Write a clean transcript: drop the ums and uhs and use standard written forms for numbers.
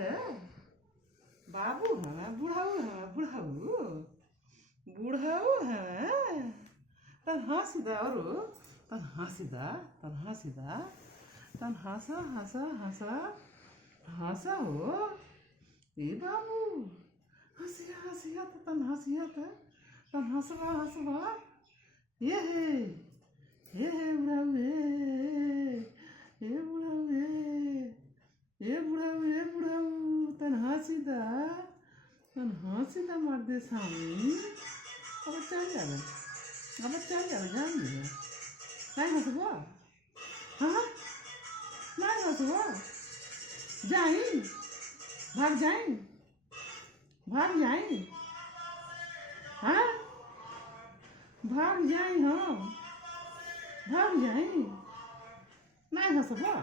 है बाबू है बुढ़ाऊ है बुढ़ाऊ बुढ़ाऊ है तन हंसदा और तन हंसदा तन हंसदा तन हंसा हंसा हंसा हंसा हो ए बाबू हंसिया हंसिया तन हंसिया तन हंसवा हंसवा ये है बुढ़ाऊ ये बुढ़ाऊ ये बुढ़ाऊ तन हंसीदा मार दे सामी अब चल जावे जान दे नहीं हंसबो हाँ नहीं हंसबो जाई भाग जाई हाँ भाग जाई हाँ भाग जाई नहीं हंसबो